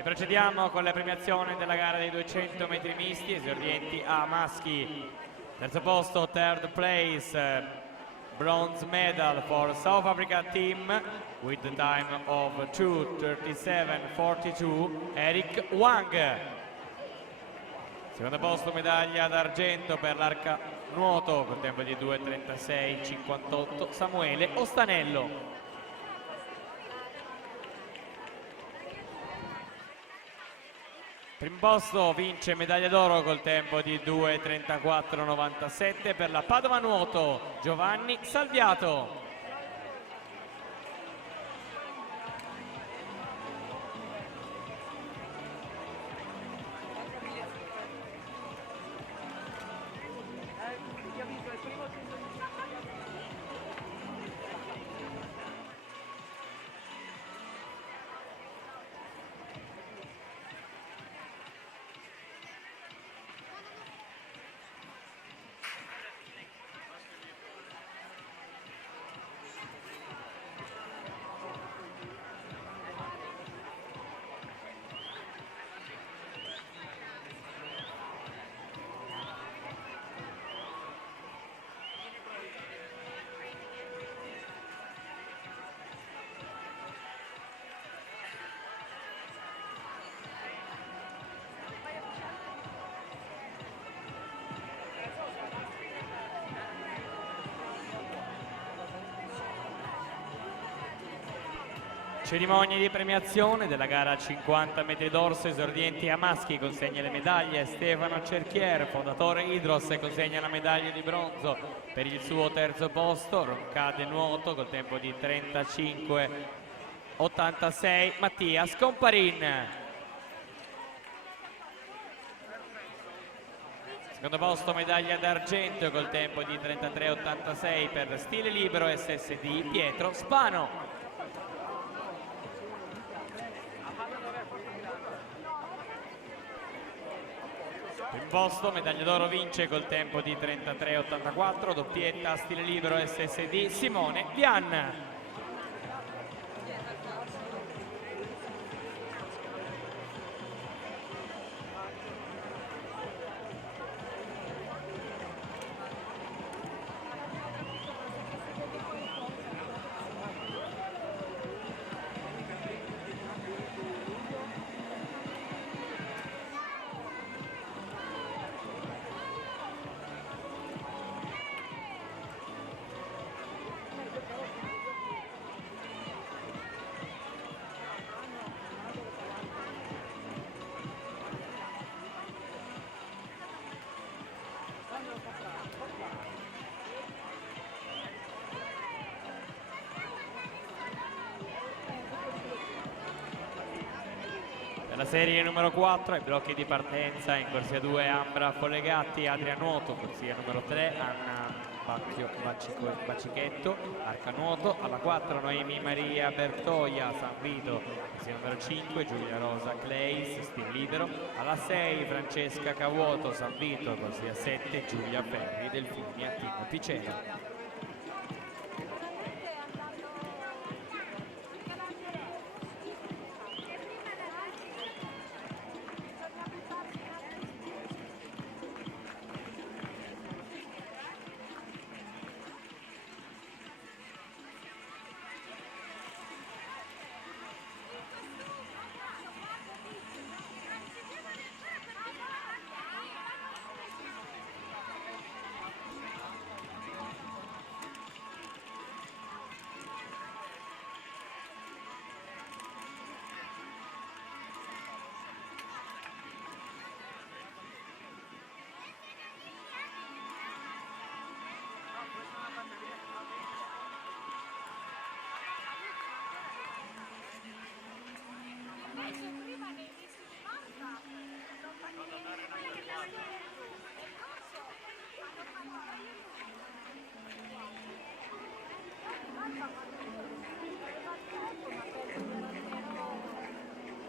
E procediamo con la premiazione della gara dei 200 metri misti, esordienti a maschi. Terzo posto, third place, bronze medal for South Africa team with the time of 2:37.42, Eric Wang. Secondo posto, medaglia d'argento per l'arca nuoto con tempo di 2:36.58, Samuele Ostanello. Primo posto vince medaglia d'oro col tempo di 2:34.97 per la Padova Nuoto, Giovanni Salviato. Cerimonia di premiazione della gara 50 metri d'orso, esordienti a maschi, consegna le medaglie Stefano Cerchier, fondatore Idros, consegna la medaglia di bronzo per il suo terzo posto, Roncade Nuoto col tempo di 35.86, Mattia Scomparin. Secondo posto, medaglia d'argento col tempo di 33.86 per stile libero SSD Pietro Spano. Primo posto, medaglia d'oro vince col tempo di 33.84, doppietta stile libero SSD Simone Vian. La serie numero 4, ai blocchi di partenza in corsia 2 Ambra Follegatti, Adria Nuoto, corsia numero 3 Anna Bacichetto, arca nuoto, alla 4 Noemi Maria Bertoia, San Vito, corsia numero 5 Giulia Rosa Clays, stile libero, alla 6 Francesca Cavuoto, San Vito, corsia 7 Giulia Ferri, Delfinia Team Piceno.